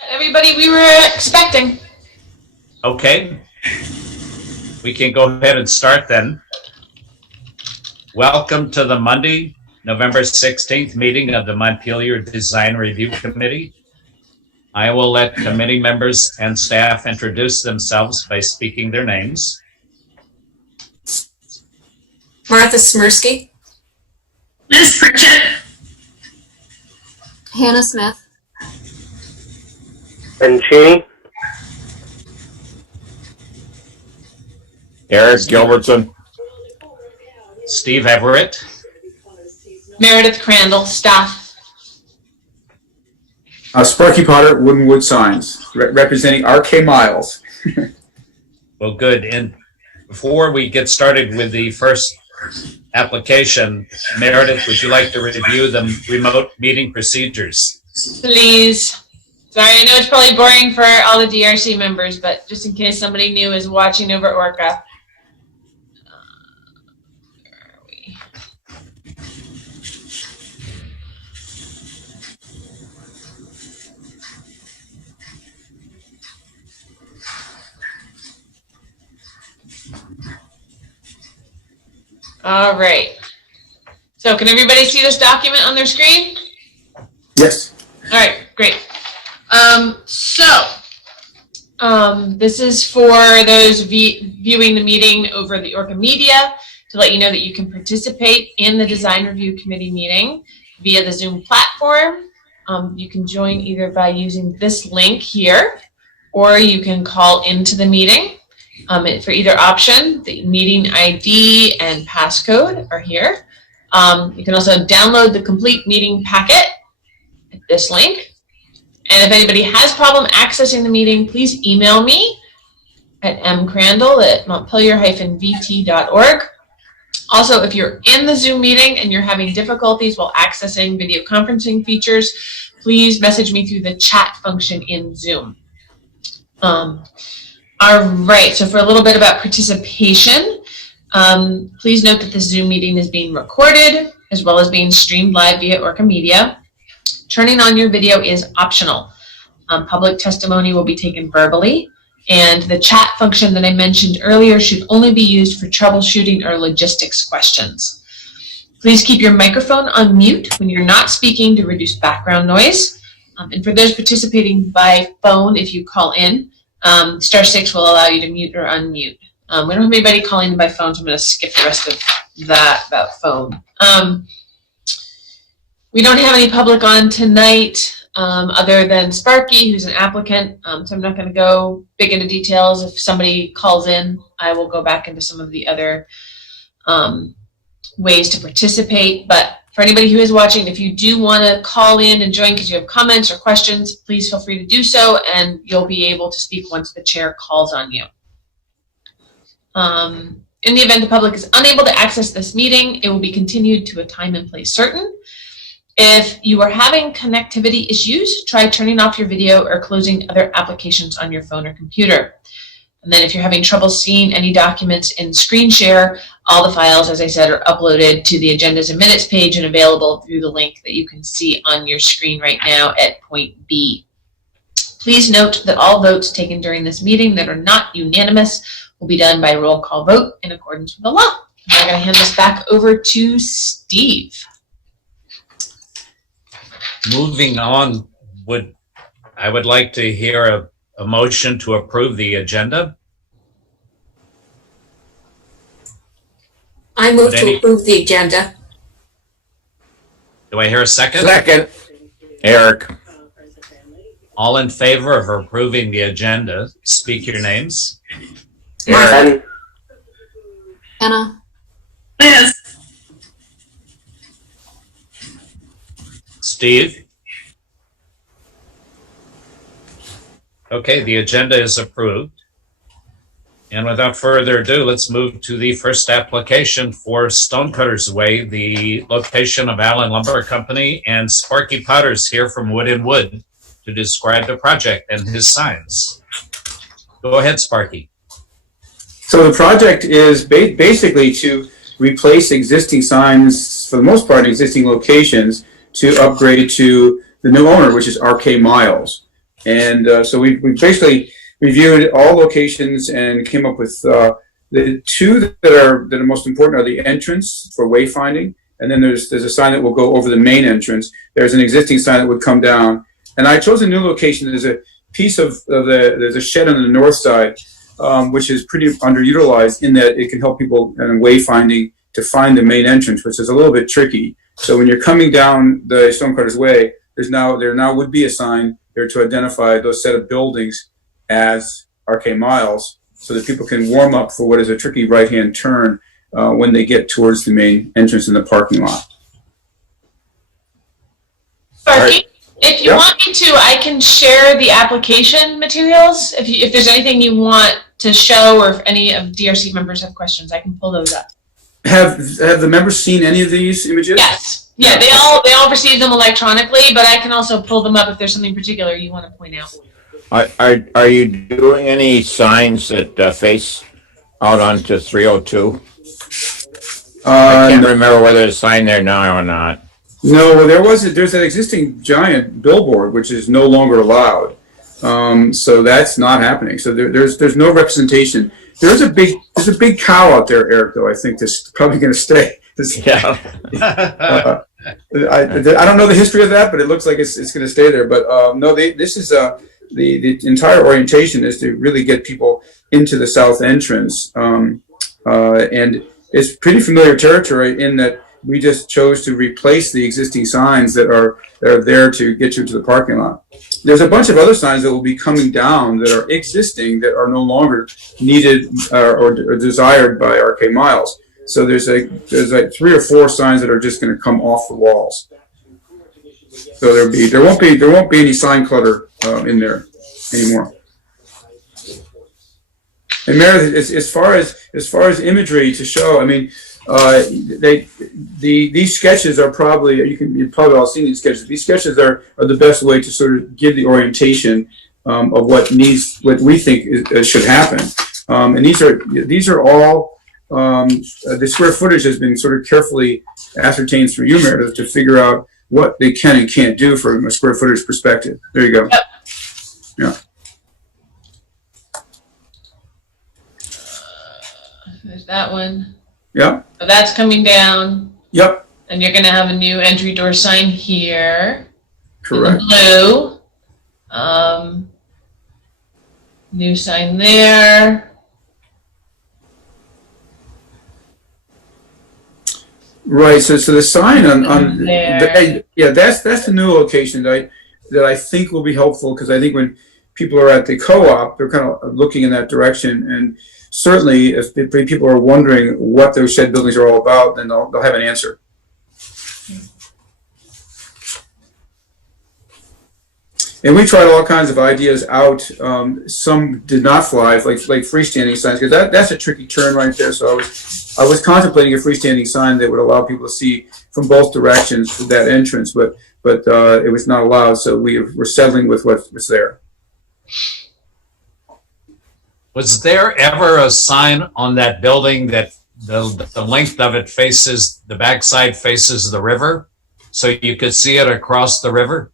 Everybody we were expecting. Okay. We can go ahead and start then. Welcome to the Monday, November 16th meeting of the Montpelier Design Review Committee. I will let committee members and staff introduce themselves by speaking their names. Martha Smirsky. Liz Pritchett. Hannah Smith. Ben Cheney. Eric Gilbertson. Steve Everett. Meredith Crandall, staff. Sparky Potter, Woodenwood Signs, representing RK Miles. Well, good. And before we get started with the first application, Meredith, would you like to review the remote meeting procedures? Please. Sorry, I know it's probably boring for all the DRC members, but just in case somebody new is watching over at ORCA. Where are we? All right. So can everybody see this document on their screen? Yes. All right, great. This is for those viewing the meeting over the ORCA media to let you know that you can participate in the Design Review Committee meeting via the Zoom platform. You can join either by using this link here, or you can call into the meeting. For either option, the meeting ID and passcode are here. You can also download the complete meeting packet at this link. And if anybody has problem accessing the meeting, please email me at mcrandall@montpelier-vt.org. Also, if you're in the Zoom meeting and you're having difficulties while accessing video conferencing features, please message me through the chat function in Zoom. All right, so for a little bit about participation, please note that the Zoom meeting is being recorded as well as being streamed live via ORCA Media. Turning on your video is optional. Public testimony will be taken verbally, and the chat function that I mentioned earlier should only be used for troubleshooting or logistics questions. Please keep your microphone on mute when you're not speaking to reduce background noise. And for those participating by phone, if you call in, *6 will allow you to mute or unmute. We don't have anybody calling in by phone, so I'm going to skip the rest of that about phone. We don't have any public on tonight other than Sparky, who's an applicant, so I'm not going to go big into details. If somebody calls in, I will go back into some of the other ways to participate. But for anybody who is watching, if you do want to call in and join because you have comments or questions, please feel free to do so, and you'll be able to speak once the chair calls on you. In the event the public is unable to access this meeting, it will be continued to a time and place certain. If you are having connectivity issues, try turning off your video or closing other applications on your phone or computer. And then if you're having trouble seeing any documents in screen share, all the files, as I said, are uploaded to the agendas and minutes page and available through the link that you can see on your screen right now at point B. Please note that all votes taken during this meeting that are not unanimous will be done by roll call vote in accordance with the law. I'm going to hand this back over to Steve. Moving on, I would like to hear a motion to approve the agenda. I move to approve the agenda. Do I hear a second? Second. Eric. All in favor of approving the agenda, speak your names. Ben. Hannah. Liz. Steve? Okay, the agenda is approved. And without further ado, let's move to the first application for Stonecutters Way, the location of Allen Lumber Company, and Sparky Potter's here from Wood and Wood to describe the project and his signs. Go ahead, Sparky. So the project is basically to replace existing signs, for the most part, existing locations, to upgrade to the new owner, which is RK Miles. And so we basically reviewed all locations and came up with the two that are most important are the entrance for wayfinding, and then there's a sign that will go over the main entrance. There's an existing sign that would come down, and I chose a new location. There's a piece there's a shed on the north side, which is pretty underutilized in that it can help people in wayfinding to find the main entrance, which is a little bit tricky. So when you're coming down the Stonecutters Way, there now would be a sign there to identify those set of buildings as RK Miles, so that people can warm up for what is a tricky right-hand turn when they get towards the main entrance in the parking lot. Sparky, if you want me to, I can share the application materials. If there's anything you want to show, or if any of DRC members have questions, I can pull those up. Have the members seen any of these images? Yes. Yeah, they all received them electronically, but I can also pull them up if there's something particular you want to point out. Are you doing any signs that face out onto 302? I can't remember whether there's a sign there now or not. No, well, there's an existing giant billboard which is no longer allowed, so that's not happening. So there's no representation. There's a big cow out there, Eric. Though I think that's probably going to stay. Yeah. I don't know the history of that, but it looks like it's going to stay there. But no, this is the entire orientation is to really get people into the south entrance, and it's pretty familiar territory in that we just chose to replace the existing signs that are there to get you to the parking lot. There's a bunch of other signs that will be coming down that are existing that are no longer needed or desired by RK Miles. So there's like 3 or 4 signs that are just going to come off the walls. So there won't be any sign clutter in there anymore. And Meredith, as far as imagery to show, I mean, these sketches are probably you've probably all seen these sketches. These sketches are the best way to sort of give the orientation of what we think should happen. And these are all the square footage has been sort of carefully ascertained through you, Meredith, to figure out what they can and can't do from a square footage perspective. There you go. Yep. Yeah. There's that one. Yep. So that's coming down. Yep. And you're going to have a new entry door sign here. Correct. Blue. New sign there. Right. So the sign on there. that's the new location that I think will be helpful, because I think when people are at the co-op, they're kind of looking in that direction, and certainly if people are wondering what those shed buildings are all about, then they'll have an answer. And we tried all kinds of ideas out. Some did not fly, like freestanding signs, because that's a tricky turn right there. So I was contemplating a freestanding sign that would allow people to see from both directions to that entrance, but it was not allowed. So we're settling with what's there. Was there ever a sign on that building that the length of it faces, the backside faces the river, so you could see it across the river?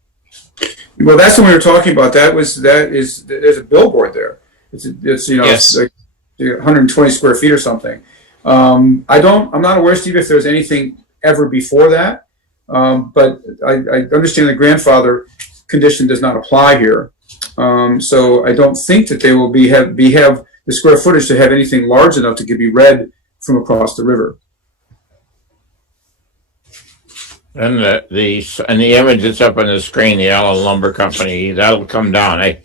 Well, that's what we were talking about. There's a billboard there. It's Yes. It's like 120 square feet or something. I'm not aware, Steve, if there's anything ever before that. But I understand the grandfather condition does not apply here. So I don't think that they will have the square footage to have anything large enough to be read from across the river. And the image that's up on the screen, the Allen Lumber Company, that'll come down.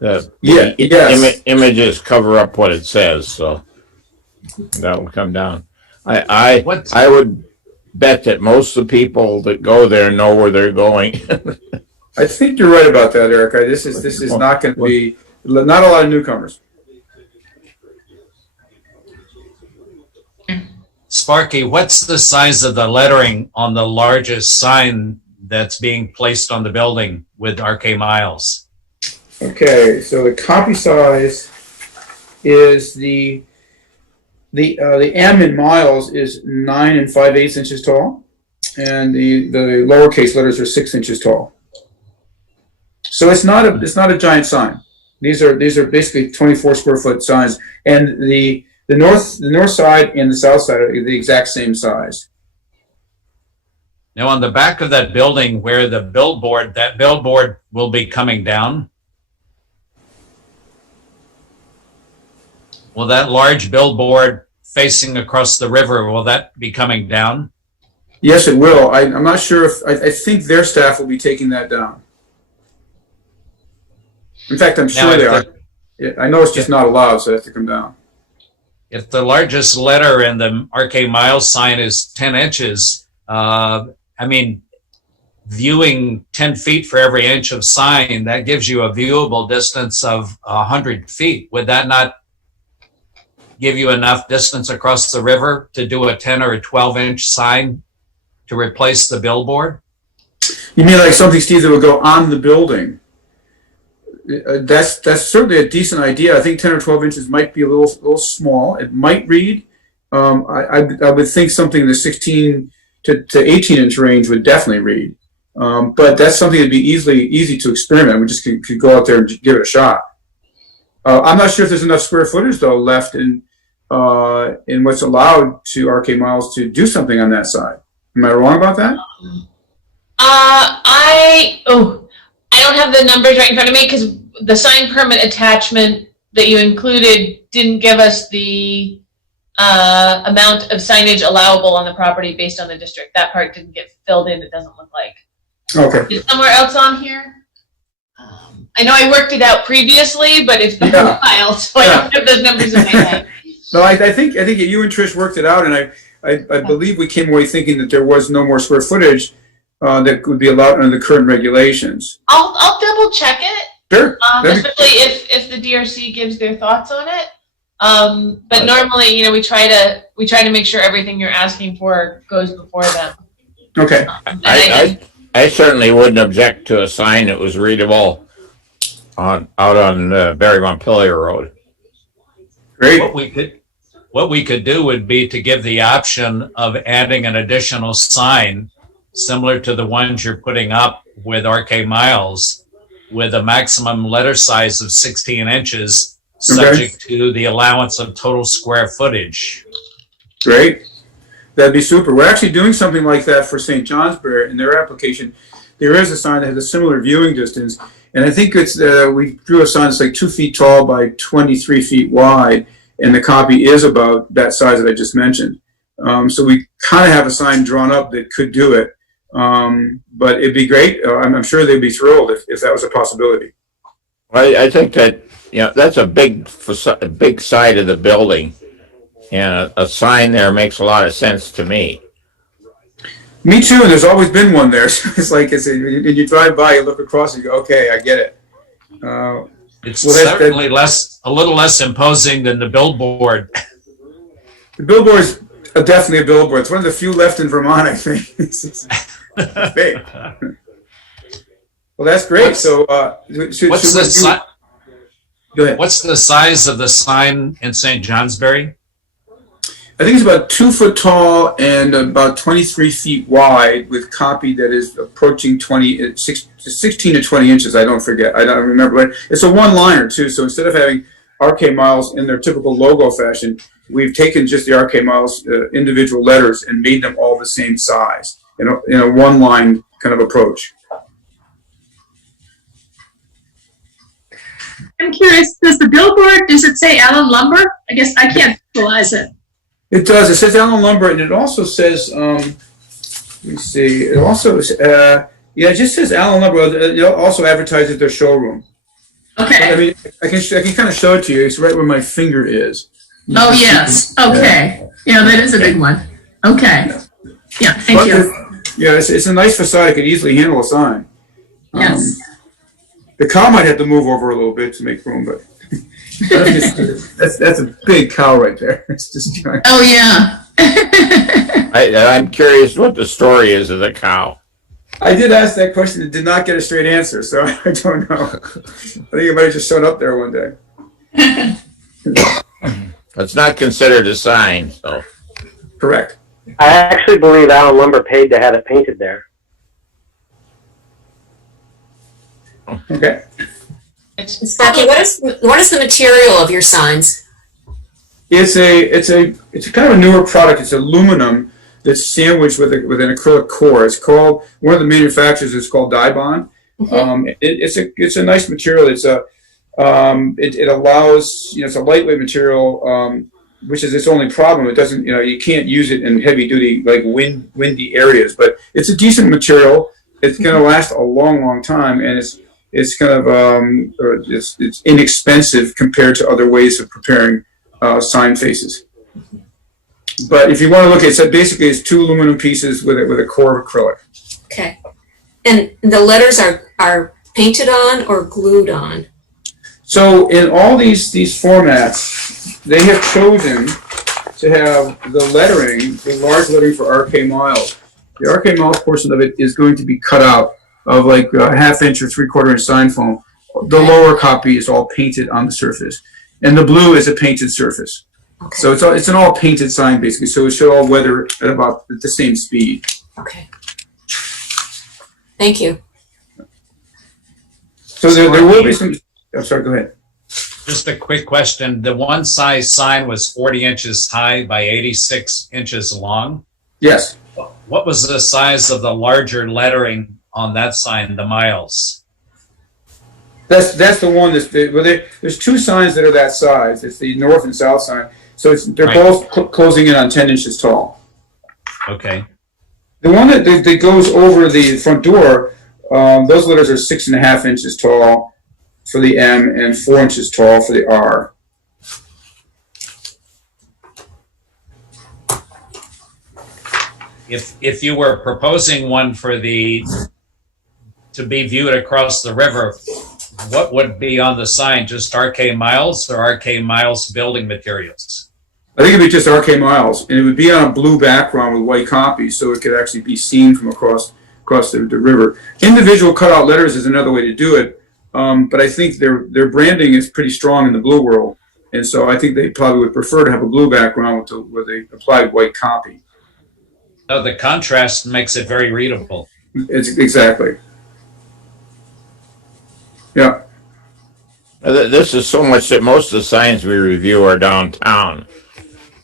Yes. Images cover up what it says, so that'll come down. I would bet that most of the people that go there know where they're going. I think you're right about that, Eric. This is not going to be not a lot of newcomers. Sparky, what's the size of the lettering on the largest sign that's being placed on the building with RK Miles? Okay, so the copy size is the M in miles is 9 5/8 inches tall, and the lowercase letters are 6 inches tall. So it's not a giant sign. These are basically 24 square foot signs, and the north side and the south side are the exact same size. Now, on the back of that building where that billboard will be coming down. Will that large billboard facing across the river, will that be coming down? Yes, it will. I'm not sure if, I think their staff will be taking that down. In fact, I'm sure they are. Yeah, I know it's just not allowed, so it has to come down. If the largest letter in the RK Miles sign is 10 inches, I mean, viewing 10 feet for every inch of sign, that gives you a viewable distance of 100 feet. Would that not give you enough distance across the river to do a 10 or a 12-inch sign to replace the billboard? You mean like something, Steve, that would go on the building? That's certainly a decent idea. I think 10 or 12 inches might be a little small. It might read. I would think something in the 16 to 18 inch range would definitely read. But that's something that'd be easy to experiment. We just could go out there and give it a shot. I'm not sure if there's enough square footage though left in what's allowed to RK Miles to do something on that side. Am I wrong about that? I don't have the numbers right in front of me because the sign permit attachment that you included didn't give us the amount of signage allowable on the property based on the district. That part didn't get filled in, it doesn't look like. Okay. Is somewhere else on here? I know I worked it out previously, but it's been a while, so I don't have those numbers in my head. No, I think you and Trish worked it out, and I believe we came away thinking that there was no more square footage that would be allowed under the current regulations. I'll double check it. Sure. Especially if the DRC gives their thoughts on it. But normally, we try to make sure everything you're asking for goes before them. Okay. I certainly wouldn't object to a sign that was readable out on Barry Montpelier Road. Great. What we could do would be to give the option of adding an additional sign similar to the ones you're putting up with RK Miles, with a maximum letter size of 16 inches, subject to the allowance of total square footage. Great. That'd be super. We're actually doing something like that for St. Johnsbury in their application. There is a sign that has a similar viewing distance, and I think it's we drew a sign that's like 2 feet tall by 23 feet wide, and the copy is about that size that I just mentioned. So we kind of have a sign drawn up that could do it, but it'd be great. I'm sure they'd be thrilled if that was a possibility. Well, I think that that's a big side of the building, and a sign there makes a lot of sense to me. Me too, and there's always been one there. So it's like when you drive by, you look across, and you go, "Okay, I get it." It's certainly a little less imposing than the billboard. The billboard is definitely a billboard. It's one of the few left in Vermont, I think. It's big. Well, that's great. Go ahead. What's the size of the sign in St. Johnsbury? I think it's about 2 foot tall and about 23 feet wide, with copy that is approaching 16 to 20 inches. I don't remember, but it's a one-liner too. So instead of having RK Miles in their typical logo fashion, we've taken just the RK Miles individual letters and made them all the same size in a one-line kind of approach. I'm curious, does it say Allen Lumber? I guess I can't visualize it. It does. It says Allen Lumber, and it also says, let me see, it also, it just says Allen Lumber. It also advertises their showroom. Okay. I mean, I can kind of show it to you. It's right where my finger is. Oh, yes. Okay. Yeah, that is a big one. Okay. Yeah, thank you. Yeah, it's a nice facade. It could easily handle a sign. Yes. The cow might have to move over a little bit to make room, but that's a big cow right there. It's just giant. Oh, yeah. I'm curious what the story is of the cow. I did ask that question and did not get a straight answer, so I don't know. I think it might have just shown up there one day. It's not considered a sign, so. Correct. I actually believe Allen Lumber paid to have it painted there. Okay. Sparky, what is the material of your signs? It's a kind of a newer product. It's aluminum that's sandwiched with an acrylic core. It's called, one of the manufacturers is called Dibond. It's a nice material. It allows, it's a lightweight material, which is its only problem. It doesn't, you can't use it in heavy duty, like windy areas, but it's a decent material. It's going to last a long time, and it's kind of, it's inexpensive compared to other ways of preparing sign faces. But if you want to look at it, so basically it's two aluminum pieces with a core of acrylic. Okay. And the letters are painted on or glued on? So in all these formats, they have chosen to have the lettering, the large lettering for RK miles. The RK miles portion of it is going to be cut out of like a 1/2 inch or 3/4 inch sign foam. The lower copy is all painted on the surface, and the blue is a painted surface. Okay. So it's an all painted sign basically. So it should all weather at about the same speed. Okay. Thank you. So there will be some. I'm sorry. Go ahead. Just a quick question. The one size sign was 40 inches high by 86 inches long. Yes. What was the size of the larger lettering on that sign, the miles? That's the one there's two signs that are that size. It's the north and south sign. So they're Right. both closing in on 10 inches tall. Okay. The one that goes over the front door, those letters are 6.5 inches tall for the M and 4 inches tall for the R. If you were proposing one for to be viewed across the river, what would be on the sign? Just RK Miles or RK Miles building materials? I think it'd be just RK Miles, and it would be on a blue background with white copies, so it could actually be seen from across the river. Individual cutout letters is another way to do it, but I think their branding is pretty strong in the blue world, and so I think they probably would prefer to have a blue background with a applied white copy. Oh, the contrast makes it very readable. It's exactly. Yeah. This is so much that most of the signs we review are downtown,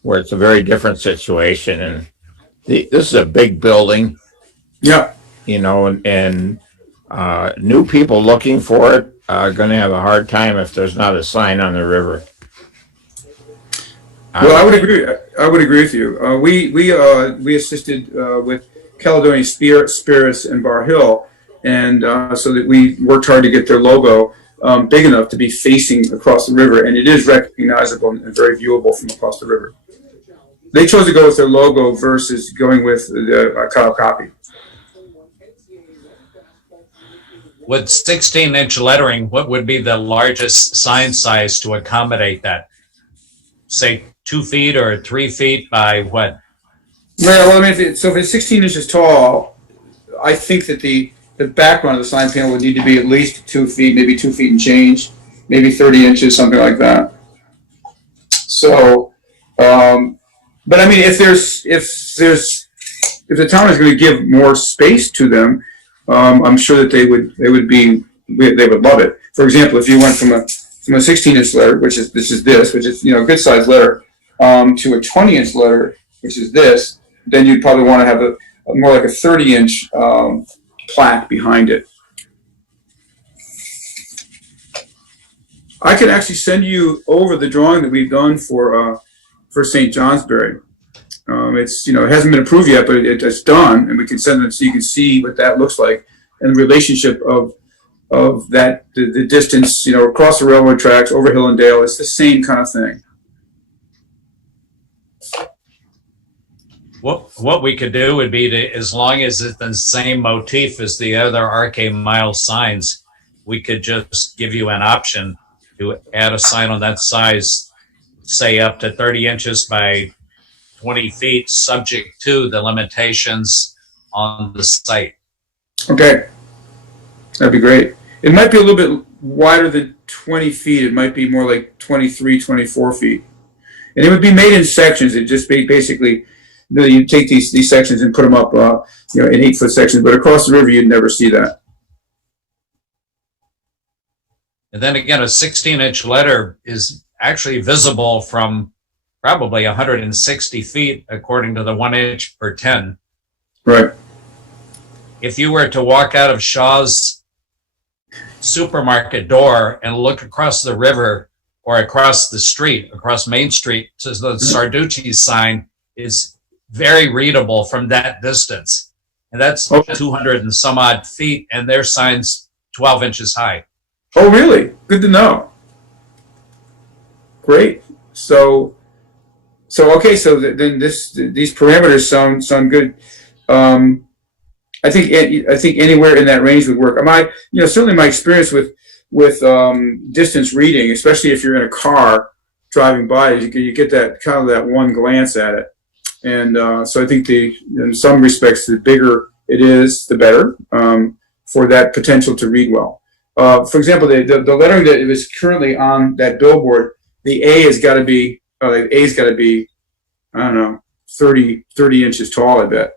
where it's a very different situation. And this is a big building. Yeah. And new people looking for it are going to have a hard time if there's not a sign on the river. Well, I would agree. I would agree with you. We assisted with Caledonia Spirits in Bar Hill, and so that we worked hard to get their logo big enough to be facing across the river, and it is recognizable and very viewable from across the river. They chose to go with their logo versus going with the cutout copy. With 16-inch lettering, what would be the largest sign size to accommodate that? Say 2 feet or 3 feet by what? Well, I mean, if it's 16 inches tall, I think that the background of the sign panel would need to be at least 2 feet, maybe 2 feet and change, maybe 30 inches, something like that. So, but I mean, if the town is going to give more space to them, I'm sure that they would love it. For example, if you went from a 16-inch letter, which is good size letter, to a 20-inch letter, which is this, then you'd probably want to have a more like a 30-inch plaque behind it. I could actually send you over the drawing that we've done for St. Johnsbury. It hasn't been approved yet, but it's done, and we can send it so you can see what that looks like and the relationship of that the distance, across the railroad tracks, over hill and dale. It's the same kind of thing. What we could do would be to, as long as it's the same motif as the other RK Miles signs, we could just give you an option to add a sign on that size, say up to 30 inches by 20 feet, subject to the limitations on the site. Okay. That'd be great. It might be a little bit wider than 20 feet. It might be more like 23, 24 feet. And it would be made in sections. It'd just be basically, you take these sections and put them up, in 8-foot sections. But across the river, you'd never see that. And then again, a 16-inch letter is actually visible from probably 160 feet, according to the 1 inch per 10. Right. If you were to walk out of Shaw's supermarket door and look across the river or across the street, across Main Street, to the Sarducci sign is very readable from that distance. And that's 200 and some odd feet, and their sign's 12 inches high. Oh, really? Good to know. Great. So okay. So then these parameters sound good. I think anywhere in that range would work. Certainly my experience with distance reading, especially if you're in a car driving by, you get that kind of that one glance at it. And so I think in some respects, the bigger it is, the better for that potential to read well. For example, the lettering that is currently on that billboard, the A has got to be, I don't know, 30 inches tall, I bet.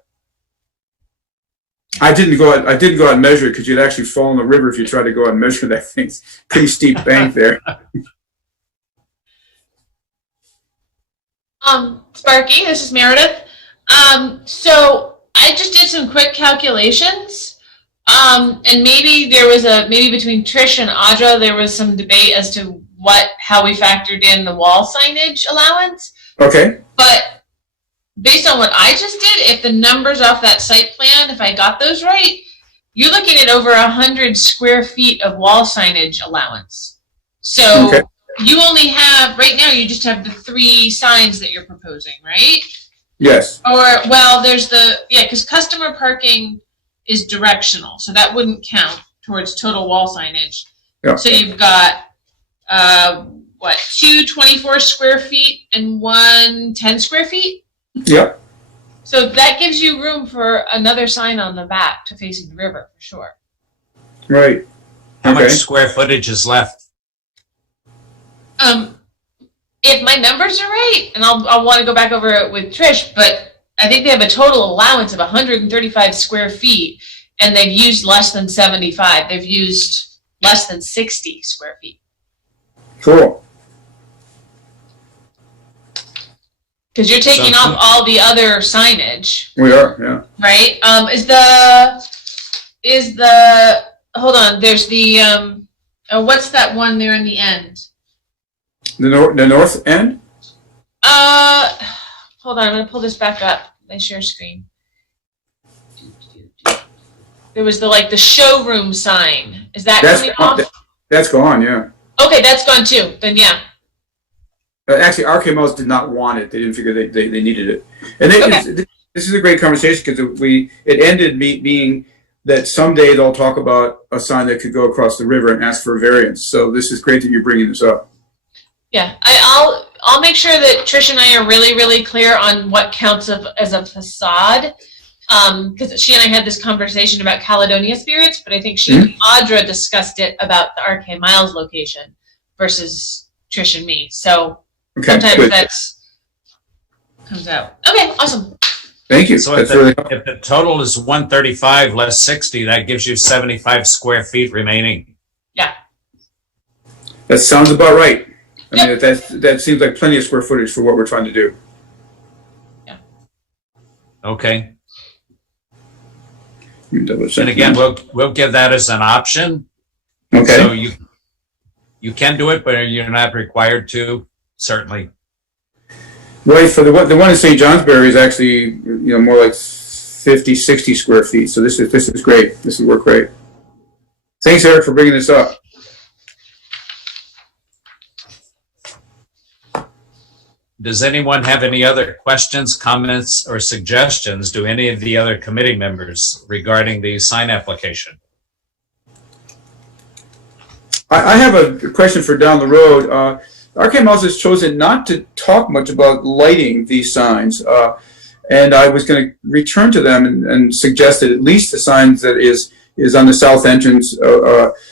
I didn't go out and measure it because you'd actually fall in the river if you tried to go out and measure that thing. It's a pretty steep bank there. Sparky, this is Meredith. So I just did some quick calculations. And maybe between Trish and Audra, there was some debate as to how we factored in the wall signage allowance. Okay. But based on what I just did, if the numbers off that site plan, if I got those right, you're looking at over 100 square feet of wall signage allowance. So okay. You only have, right now, you just have the 3 signs that you're proposing, right? Yes. There's because customer parking is directional, so that wouldn't count towards total wall signage. Yeah. So you've got, 2 24 square feet and 1 10 square feet? Yep. So that gives you room for another sign on the back to facing the river, for sure. Right. How much square footage is left? If my numbers are right, and I'll want to go back over it with Trish, but I think they have a total allowance of 135 square feet, and they've used less than 75. They've used less than 60 square feet. Cool. Because you're taking off all the other signage. We are, yeah. Right? Hold on, there's the, what's that one there in the end? The north end? Hold on, I'm going to pull this back up. My share screen. There was the showroom sign. Is that coming off? That's gone, yeah. Okay, that's gone too. Then yeah. Actually, RK Mills did not want it. They didn't figure they needed it. And this is a great conversation because it ended being that someday they'll talk about a sign that could go across the river and ask for a variance. So this is great that you're bringing this up. Yeah, I'll make sure that Trish and I are really, really clear on what counts as a facade. Because she and I had this conversation about Caledonia Spirits, but I think she and Audra discussed it about the RK Miles location versus Trish and me. So sometimes that's comes out. Okay, awesome. Thank you. So if the total is 135 less 60, that gives you 75 square feet remaining. Yeah. That sounds about right. I mean, that seems like plenty of square footage for what we're trying to do. Yeah. Okay. And again, we'll give that as an option. Okay. So you can do it, but you're not required to. Certainly. Right. For the one in St. Johnsbury is actually more like 50, 60 square feet. So this is great. This will work great. Thanks, Eric, for bringing this up. Does anyone have any other questions, comments, or suggestions to any of the other committee members regarding the sign application? I have a question for down the road. RK Miles has chosen not to talk much about lighting these signs, and I was going to return to them and suggest that at least the signs that is on the south entrance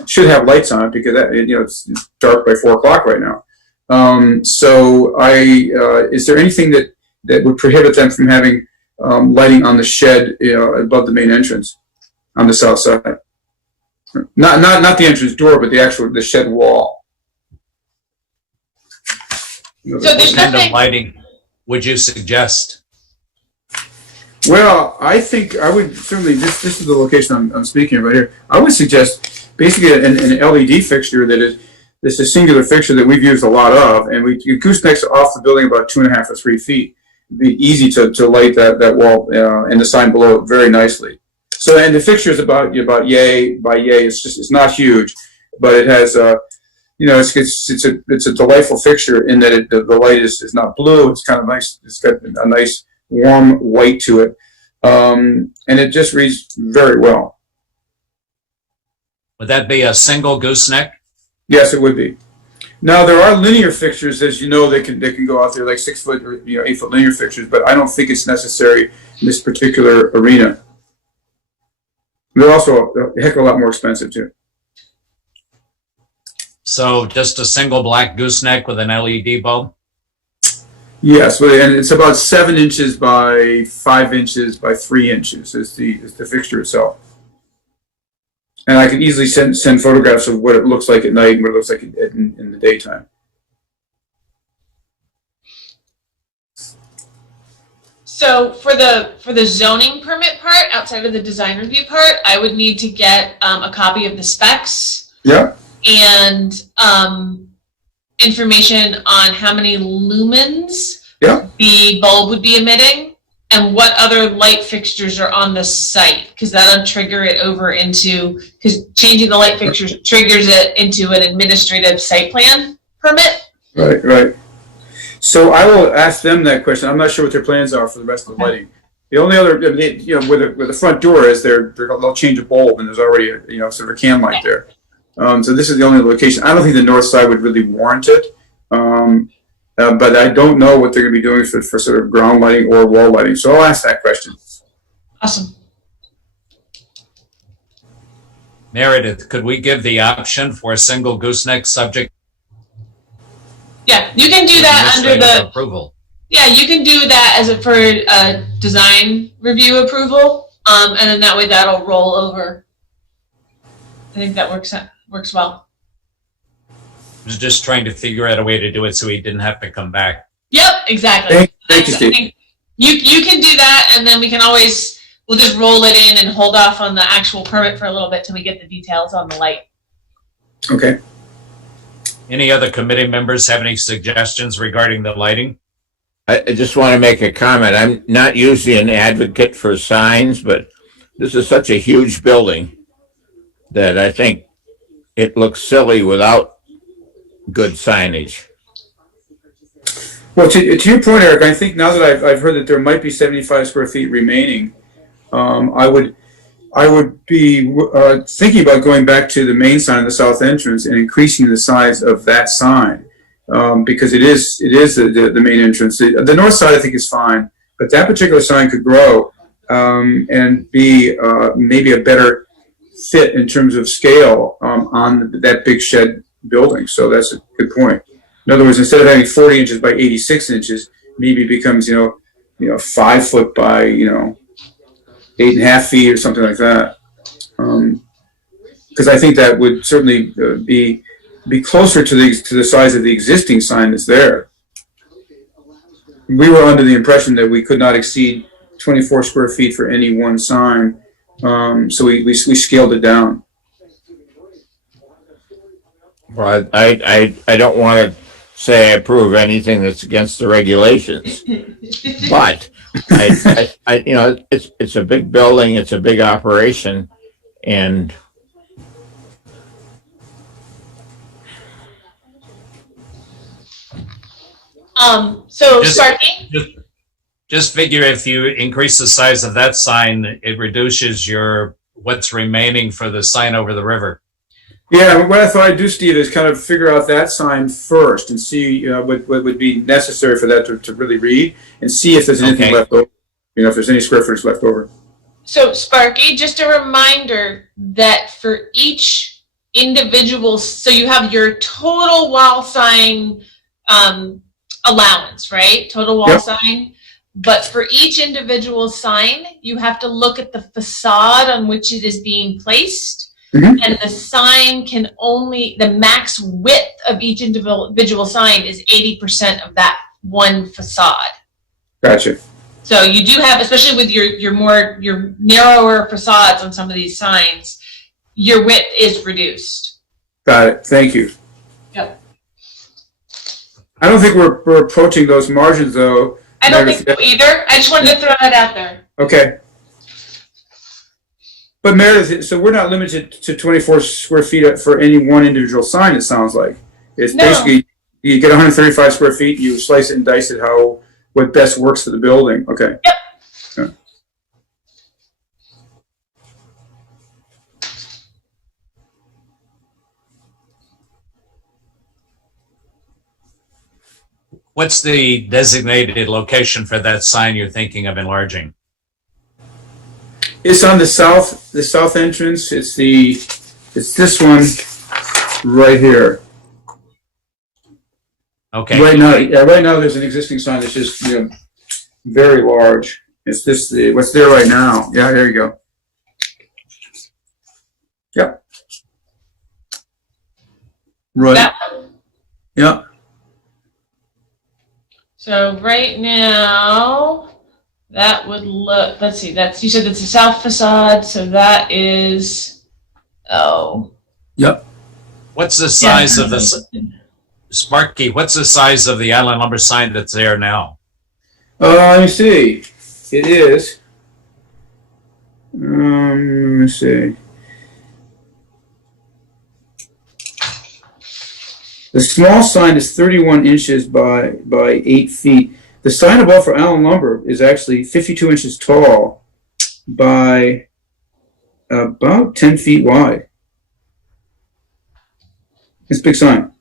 should have lights on it because it's dark by 4 o'clock right now. Is there anything that would prohibit them from having lighting on the shed above the main entrance on the south side? Not the entrance door, but the shed wall. So What there's kind of nothing, lighting would you suggest? Well, I think I would certainly, this is the location I'm speaking of right here. I would suggest basically an LED fixture that is, this is a singular fixture that we've used a lot of, and goosenecks off the building about 2.5 or 3 feet. It'd be easy to light that wall and the sign below it very nicely. So, and the fixture is about yay by yay. It's not huge, but it has it's a delightful fixture in that the light is not blue. It's kind of nice. It's got a nice warm white to it, and it just reads very well. Would that be a single gooseneck? Yes, it would be. Now there are linear fixtures, as you know, they can go out there like 6 foot or 8 foot linear fixtures, but I don't think it's necessary in this particular arena. They're also a heck of a lot more expensive too. So just a single black gooseneck with an LED bulb? Yes, and it's about 7 inches by 5 inches by 3 inches is the fixture itself. And I can easily send photographs of what it looks like at night and what it looks like in the daytime. so for the zoning permit part, outside of the design review part, I would need to get a copy of the specs. Yeah. And information on how many lumens the bulb would be emitting and what other light fixtures are on the site, because that'll trigger it over into, because changing the light fixtures triggers it into an administrative site plan permit. Right. So I will ask them that question. I'm not sure what their plans are for the rest of the lighting. The only other, where the front door is, they'll change a bulb, and there's already sort of a can light there. So this is the only location. I don't think the north side would really warrant it, but I don't know what they're going to be doing for sort of ground lighting or wall lighting. So I'll ask that question. Awesome. Meredith, could we give the option for a single gooseneck subject Yeah, you can do to that under administrative the, approval? yeah, you can do that as for design review approval, and then that way that'll roll over. I think that works well. I was just trying to figure out a way to do it so he didn't have to come back. Yep, exactly. Thank you, Steve. I think you can do that, and then we can always, we'll just roll it in and hold off on the actual permit for a little bit till we get the details on the light. Okay. Any other committee members have any suggestions regarding the lighting? I just want to make a comment. I'm not usually an advocate for signs, but this is such a huge building that I think it looks silly without good signage. Well, to your point, Eric, I think now that I've heard that there might be 75 square feet remaining, I would be thinking about going back to the main sign of the south entrance and increasing the size of that sign, because it is the main entrance. The north side I think is fine, but that particular sign could grow and be maybe a better fit in terms of scale on that big shed building. So that's a good point. In other words, instead of having 40 inches by 86 inches, maybe it becomes 5 foot by 8.5 feet or something like that. Because I think that would certainly be closer to the size of the existing sign that's there. We were under the impression that we could not exceed 24 square feet for any one sign, so we scaled it down. Well, I don't want to say I approve anything that's against the regulations, but it's a big building, it's a big operation, and So Sparky? Just figure if you increase the size of that sign, it reduces what's remaining for the sign over the river. Yeah, what I thought I'd do, Steve, is kind of figure out that sign first and see what would be necessary for that to really read, and see if there's anything left over, if there's any square footage left over. So Sparky, just a reminder that for each individual, so you have your total wall sign allowance, right? Total wall sign. But for each individual sign, you have to look at the facade on which it is being placed Mhm. And the sign can only, the max width of each individual sign is 80% of that one facade. Gotcha. So you do have, especially with your narrower facades on some of these signs, your width is reduced. Got it. Thank you. Yep. I don't think we're approaching those margins though. I don't think so either. I just wanted to throw that out there. Okay. But Meredith, so we're not limited to 24 square feet for any one individual sign, it sounds like. It's No. basically, you get 135 square feet, you slice it and dice it what best works for the building. Okay. Yep. Yeah. What's the designated location for that sign you're thinking of enlarging? It's on the south entrance. It's this one right here. Okay. Right now there's an existing sign that's just, very large. It's what's there right now. Yeah, there you go. Yep. Right. That, Yeah. so right now, that would look, let's see, you said it's a south facade, so that is, Yep. What's the size of the, Sparky, what's the size of the Island Lumber sign that's there now? Let me see. It is. Let me see. The small sign is 31 inches by 8 feet. The sign above for Allen Lumber is actually 52 inches tall by about 10 feet wide. It's a big sign.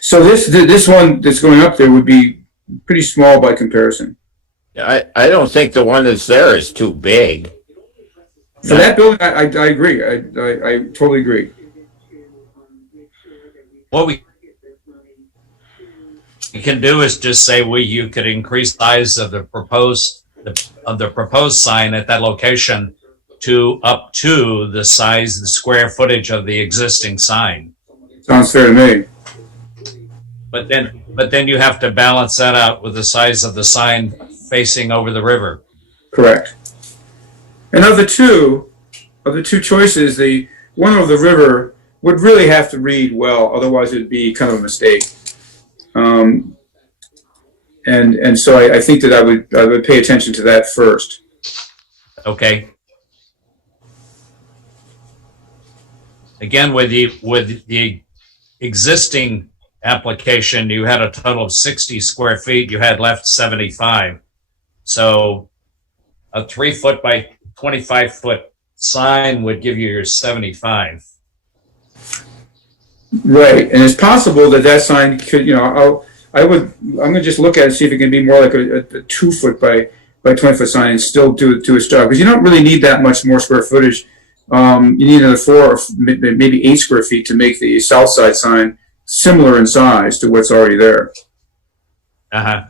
So this one that's going up there would be pretty small by comparison. I don't think the one that's there is too big. For that building, I agree. I totally agree. What we can do is just say you could increase the size of the proposed sign at that location to up to the square footage of the existing sign. Sounds fair to me. But then you have to balance that out with the size of the sign facing over the river. Correct. And of the two choices, the one over the river would really have to read well, otherwise it'd be kind of a mistake. And so I think that I would pay attention to that first. Okay. Again, with the existing application, you had a total of 60 square feet. You had left 75. So a 3 foot by 25 foot sign would give you your 75. Right, and it's possible that sign could, I'm gonna just look at it and see if it can be more like a 2 foot by 20 foot sign and still do its job, because you don't really need that much more square footage. You need another 4 or maybe 8 square feet to make the south side sign similar in size to what's already there. Uh-huh.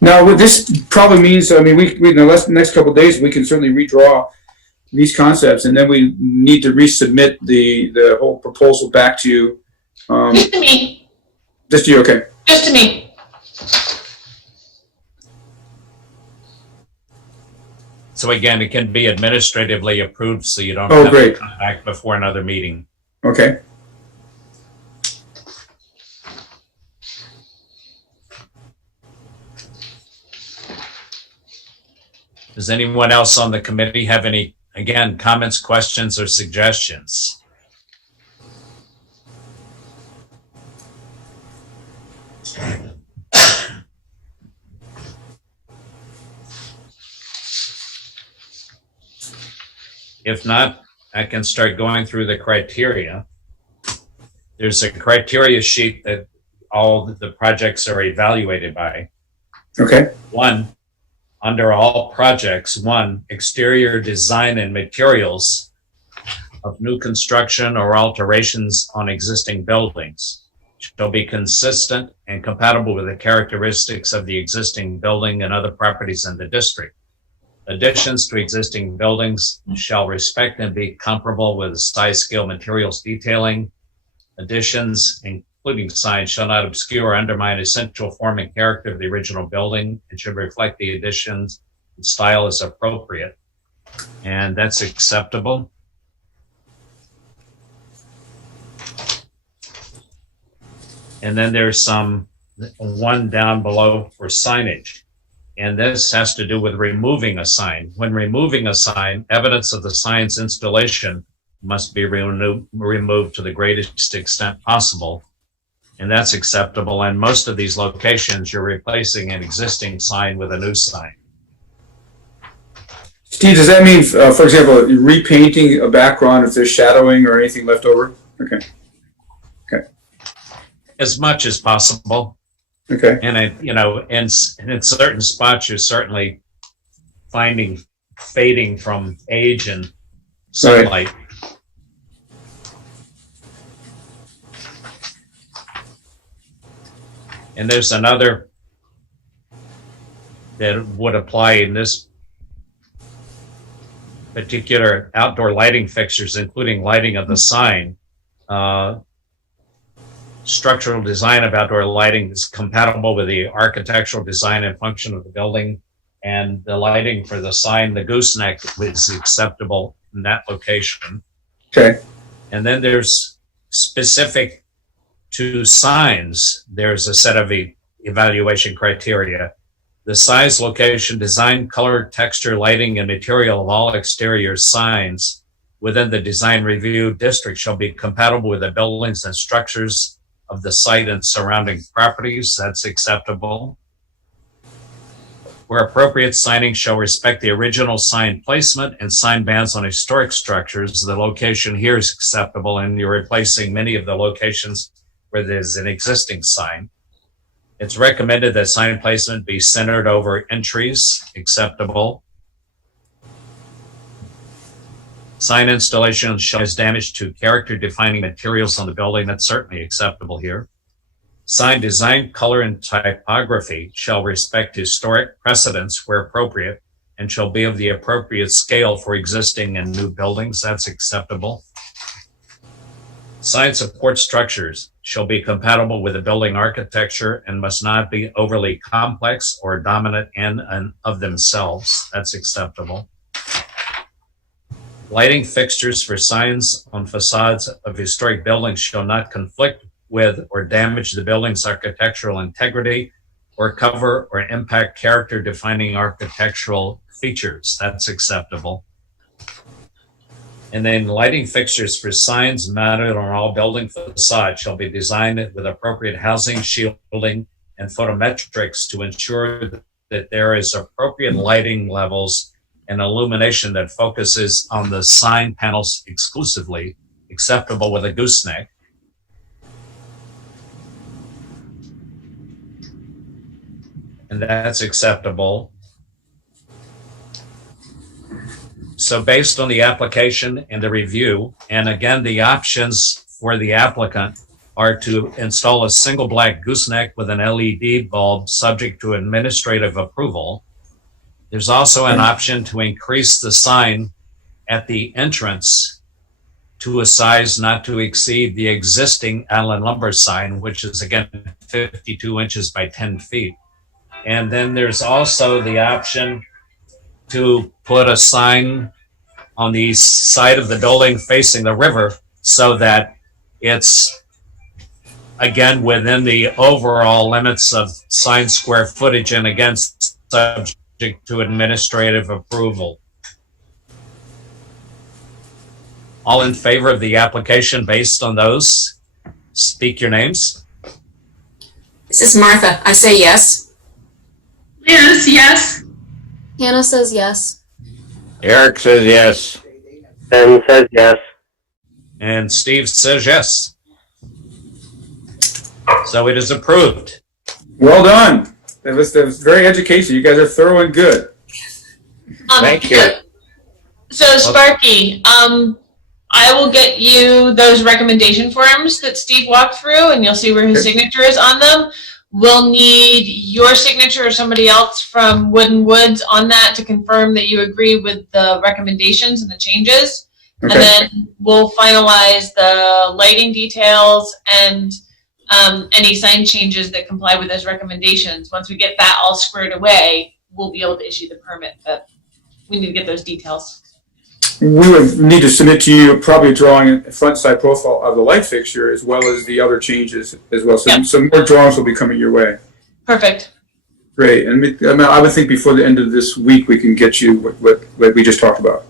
Now, what this probably means, we in the next couple of days, we can certainly redraw these concepts, and then we need to resubmit the whole proposal back to you. just to me. Just to you, okay. Just to me. So again, it can be administratively approved, so you don't Oh, have great. to come back before another meeting. Okay. Does anyone else on the committee have any, again, comments, questions, or suggestions? If not, I can start going through the criteria. There's a criteria sheet that all the projects are evaluated by. Okay. One, under all projects, exterior design and materials of new construction or alterations on existing buildings. shall be consistent and compatible with the characteristics of the existing building and other properties in the district. Additions to existing buildings shall respect and be comparable with the size, scale, materials, detailing. Additions, including signs, shall not obscure or undermine essential form and character of the original building and should reflect the additions and style as appropriate. And that's acceptable. And then there's one down below for signage. And this has to do with removing a sign. When removing a sign, evidence of the sign's installation must be removed to the greatest extent possible. And that's acceptable. And most of these locations, you're replacing an existing sign with a new sign. Steve, does that mean, for example, repainting a background if there's shadowing or anything left over? Okay. As much as possible. Okay. And in certain spots, you're certainly fading from age and sunlight. Right. And there's another that would apply in this particular outdoor lighting fixtures, including lighting of the sign. Structural design of outdoor lighting is compatible with the architectural design and function of the building, and the lighting for the sign, the gooseneck, is acceptable in that location. Okay. And then there's specific to signs, there's a set of evaluation criteria. The size, location, design, color, texture, lighting, and material of all exterior signs within the design review district shall be compatible with the buildings and structures of the site and surrounding properties. That's acceptable. Where appropriate, signing shall respect the original sign placement and sign bans on historic structures. The location here is acceptable, and you're replacing many of the locations where there's an existing sign. It's recommended that sign placement be centered over entries. Acceptable. Sign installation shows damage to character-defining materials on the building. That's certainly acceptable here. Sign design, color, and typography shall respect historic precedents where appropriate and shall be of the appropriate scale for existing and new buildings. That's acceptable. Sign support structures shall be compatible with the building architecture and must not be overly complex or dominant in and of themselves. That's acceptable. Lighting fixtures for signs on facades of historic buildings shall not conflict with or damage the building's architectural integrity or cover or impact character-defining architectural features. That's acceptable. And then lighting fixtures for signs mounted on all building facades shall be designed with appropriate housing, shielding, and photometrics to ensure that there is appropriate lighting levels and illumination that focuses on the sign panels exclusively, acceptable with a gooseneck. And that's acceptable. So based on the application and the review, and again, the options for the applicant are to install a single black gooseneck with an LED bulb subject to administrative approval. There's also an option to increase the sign at the entrance to a size not to exceed the existing Allen lumber sign, which is again 52 inches by 10 feet. And then there's also the option to put a sign on the side of the building facing the river so that it's again within the overall limits of sign square footage and again subject to administrative approval. All in favor of the application based on those? Speak your names. This is Martha. I say yes. Liz, yes. Hannah says yes. Eric says yes. Ben says yes. And Steve says yes. So it is approved. Well done. That was very educational. You guys are thorough and good. Thank you. So Sparky, I will get you those recommendation forms that Steve walked through, and you'll see where his signature is on them. We'll need your signature or somebody else from Wood & Woods on that to confirm that you agree with the recommendations and the changes. Okay. And then we'll finalize the lighting details and any sign changes that comply with those recommendations. Once we get that all squared away, we'll be able to issue the permit, but we need to get those details. We would need to submit to you probably drawing a front side profile of the light fixture as well as the other changes as well. So Yep. some more drawings will be coming your way. Perfect. Great. And I would think before the end of this week we can get you what we just talked about.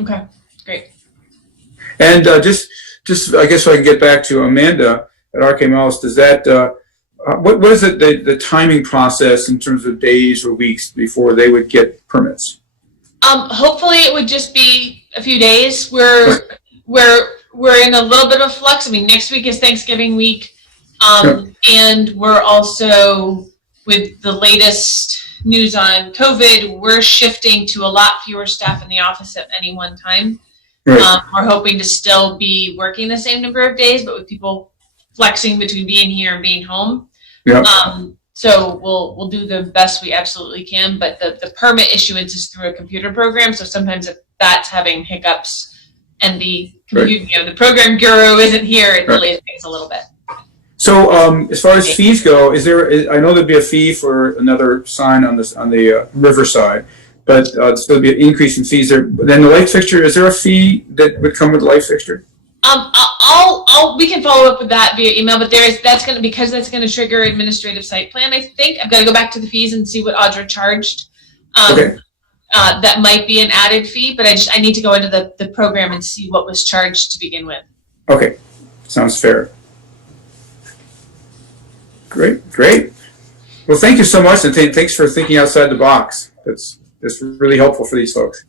Okay, great. And just I guess so I can get back to Amanda at RK does that what is it the timing process in terms of days or weeks before they would get permits? Hopefully it would just be a few days. We're in a little bit of flux. I mean, next week is Thanksgiving week. And we're also, with the latest news on COVID, we're shifting to a lot fewer staff in the office at any one time. Right. We're hoping to still be working the same number of days, but with people flexing between being here and being home. Yeah. So we'll do the best we absolutely can, but the permit issuance is through a computer program. So sometimes if that's having hiccups and the program guru isn't here, it delays things a little bit. So as far as fees go, I know there'd be a fee for another sign on the riverside, but so there'll be an increase in fees there. But then the light fixture, is there a fee that would come with the light fixture? We can follow up with that via email, but that's going to trigger administrative site plan. I think I've got to go back to the fees and see what Audra charged. Okay. That might be an added fee, but I need to go into the program and see what was charged to begin with. Okay, sounds fair. Great. Well, thank you so much, and thanks for thinking outside the box. That's really helpful for these folks.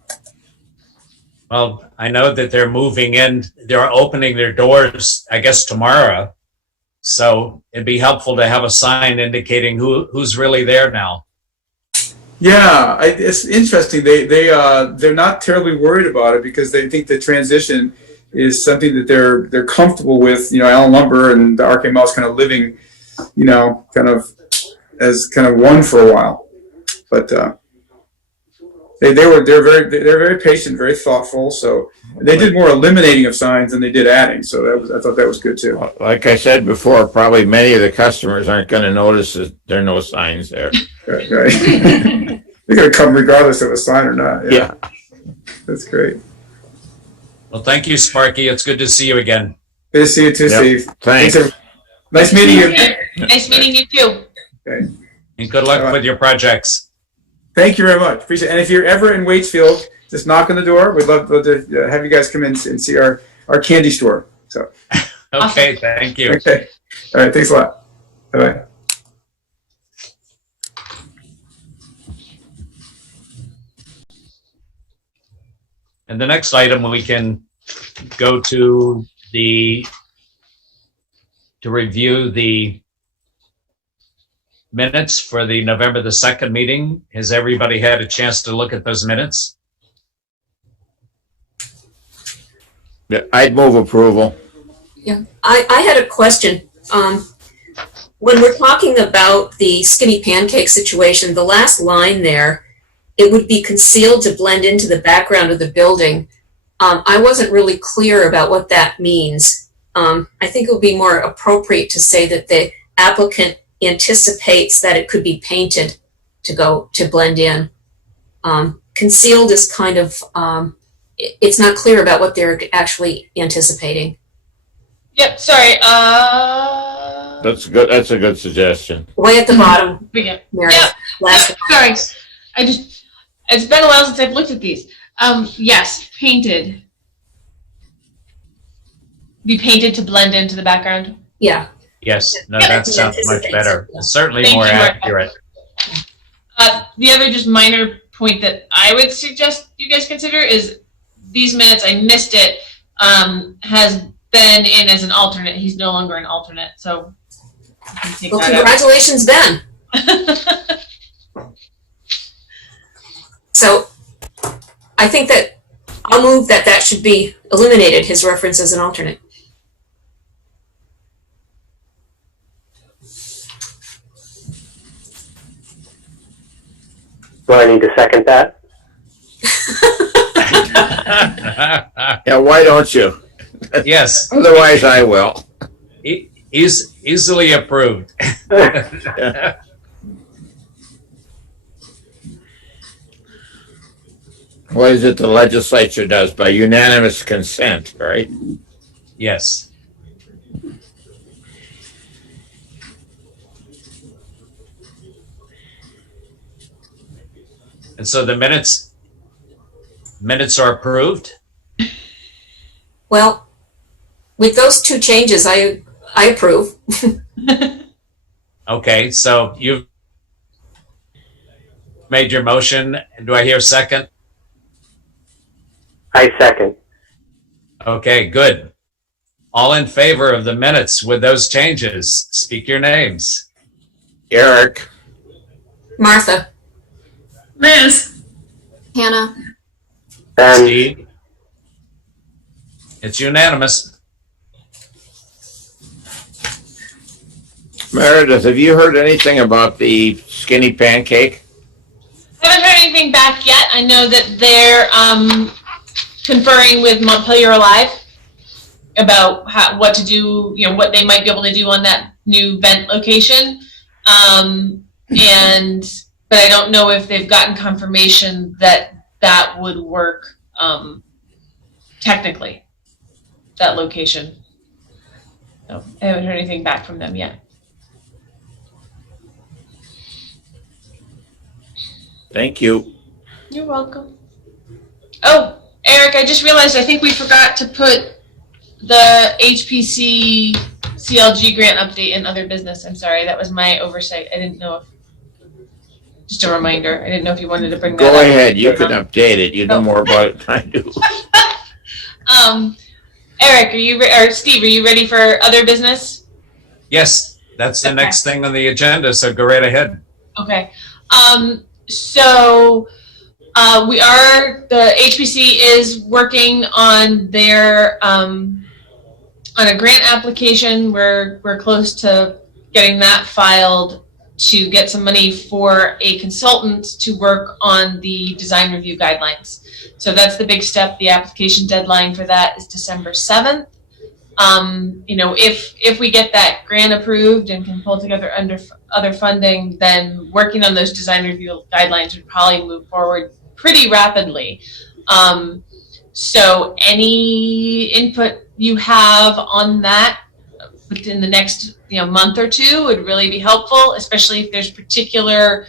Well, I know that they're moving in, they're opening their doors, I guess, tomorrow. So it'd be helpful to have a sign indicating who's really there now. Yeah, it's interesting. They're not terribly worried about it because they think the transition is something that they're comfortable with. You know, Allen Lumber and the RK Mouse kind of living, you know, kind of as kind of one for a while. But they're very patient, very thoughtful. So they did more eliminating of signs than they did adding. So I thought that was good too. Like I said before, probably many of the customers aren't going to notice that there are no signs there. Right. They're going to come regardless of a sign or not. Yeah. That's great. Well, thank you, Sparky. It's good to see you again. Good to see you too, Steve. Thanks. Nice meeting you. Nice meeting you too. Okay. And good luck with your projects. Thank you very much. Appreciate it. And if you're ever in Waitsfield, just knock on the door. We'd love to have you guys come in and see our candy store. So. Okay, thank you. Okay. All right. Thanks a lot. Bye-bye. And the next item we can go to review the minutes for the November the 2nd meeting. Has everybody had a chance to look at those minutes? Yeah, I'd move approval. Yeah, I had a question. When we're talking about the skinny pancake situation, the last line there, it would be concealed to blend into the background of the building. I wasn't really clear about what that means. I think it would be more appropriate to say that the applicant anticipates that it could be painted to blend in. Concealed is kind of, it's not clear about what they're actually anticipating. Yep, sorry. That's good. That's a good suggestion. Way at the bottom, Mary. Meredith. Last Sorry. It's been a while since I've looked at these. Yes, painted. Be painted to blend into the background. Yeah. Yes, no, that sounds much better. Certainly Thank more you, Martha. accurate. The other just minor point that I would suggest you guys consider is these minutes, I missed it, has Ben in as an alternate. He's no longer an alternate, so you can take Well, that congratulations, Ben. out. So I think that I'll move that that should be eliminated, his reference as an alternate. Do I need to second that? Yeah, why don't you? Yes, Otherwise, I will. easily approved. What is it the legislature does? By unanimous consent, right? Yes. And so the minutes are approved? Well, with those two changes, I approve. Okay, so you've made your motion. Do I hear a second? I second. Okay, good. All in favor of the minutes with those changes, speak your names. Eric, Martha, Liz, Hannah, Ben, Steve? It's unanimous. Meredith, have you heard anything about the skinny pancake? I haven't heard anything back yet. I know that they're conferring with Montpelier Alive about what to do, what they might be able to do on that new vent location. But I don't know if they've gotten confirmation that that would work technically, that location. So I haven't heard anything back from them yet. Thank you. You're welcome. Oh, Eric, I just realized I think we forgot to put the HPC CLG grant update in other business. I'm sorry, that was my oversight. I didn't know if, just a reminder, I didn't know if you wanted to bring that up. Go ahead, you can update it. You know more about it than I do. Eric, or Steve, are you ready for other business? Yes, that's the next thing on the agenda, so go right ahead. Okay. The HPC is working on their, on a grant application. We're close to getting that filed to get some money for a consultant to work on the design review guidelines. So that's the big step. The application deadline for that is December 7th. If we get that grant approved and can pull together other funding, then working on those design review guidelines would probably move forward pretty rapidly. So any input you have on that within the next month or two would really be helpful, especially if there's particular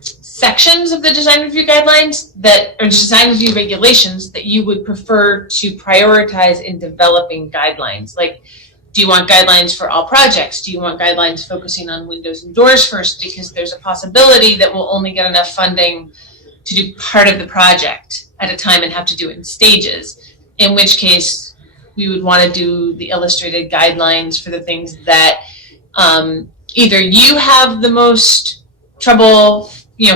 sections of the design review guidelines or design review regulations that you would prefer to prioritize in developing guidelines. Like, do you want guidelines for all projects? Do you want guidelines focusing on windows and doors first? Because there's a possibility that we'll only get enough funding to do part of the project at a time and have to do it in stages, in which case we would want to do the illustrated guidelines for the things that either you have the most trouble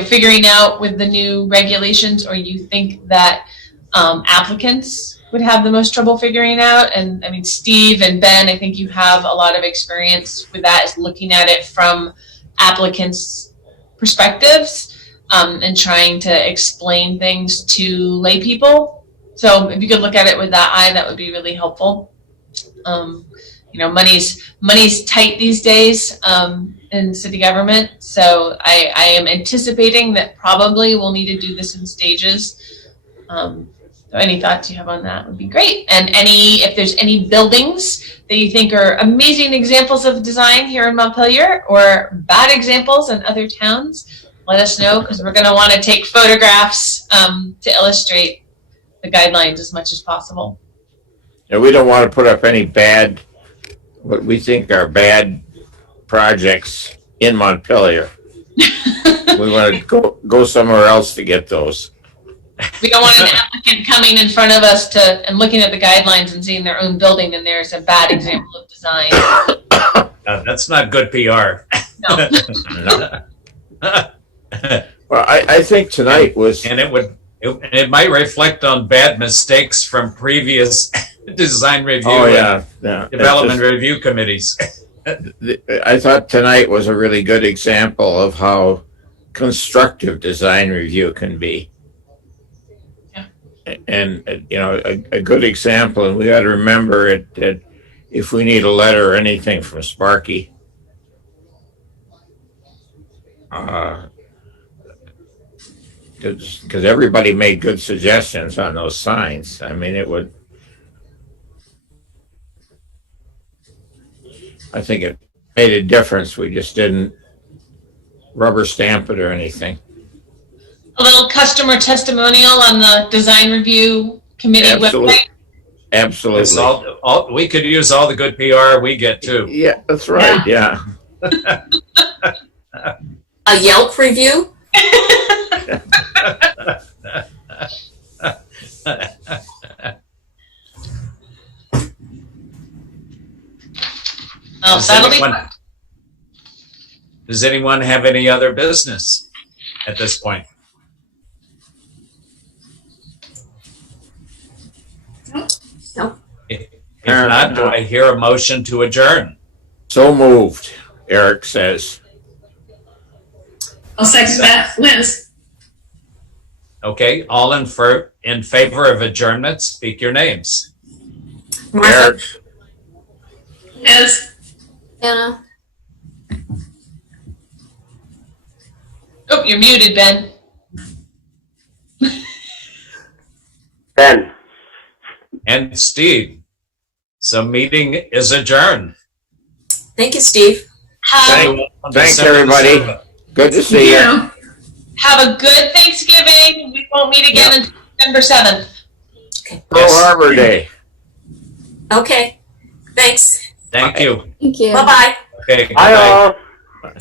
figuring out with the new regulations, or you think that applicants would have the most trouble figuring out. And I mean, Steve and Ben, I think you have a lot of experience with that, is looking at it from applicants' perspectives and trying to explain things to lay people. So if you could look at it with that eye, that would be really helpful. Money's tight these days in city government, so I am anticipating that probably we'll need to do this in stages. So any thoughts you have on that would be great. And if there's any buildings that you think are amazing examples of design here in Montpelier or bad examples in other towns, let us know, because we're going to want to take photographs to illustrate the guidelines as much as possible. And we don't want to put up any what we think are bad projects in Montpelier. We want to go somewhere else to get those. We don't want an applicant coming in front of us and looking at the guidelines and seeing their own building and there's a bad example of design. That's not good PR. No. No. Well, I think tonight was. And it would It might reflect on bad mistakes from previous design review Oh, and yeah, yeah. development review committees. I thought tonight was a really good example of how constructive design review can be. Yeah. And, a good example, and we got to remember it, that if we need a letter or anything from Sparky, because everybody made good suggestions on those signs. I mean, I think it made a difference. We just didn't rubber stamp it or anything. A little customer testimonial on the design review committee website. Absolutely. We could use all the good PR we get too. Yeah, that's right. Yeah. A Yelp review? Oh, that'll be fun. Does anyone have any other business at this point? No. If not, do I hear a motion to adjourn? So moved, Eric says. I'll second that. Liz? Okay, all in favor of adjournment, speak your names. Martha? Eric. Liz? Hannah? Oh, you're muted, Ben. Ben. And Steve. So meeting is adjourned. Thank you, Steve. Thanks, everybody. Good to see you. Have a good Thanksgiving. We won't meet again until December 7th. Pearl Harbor Day. Okay. Thanks. Thank you. Thank you. Bye-bye. Okay, Bye goodbye. all.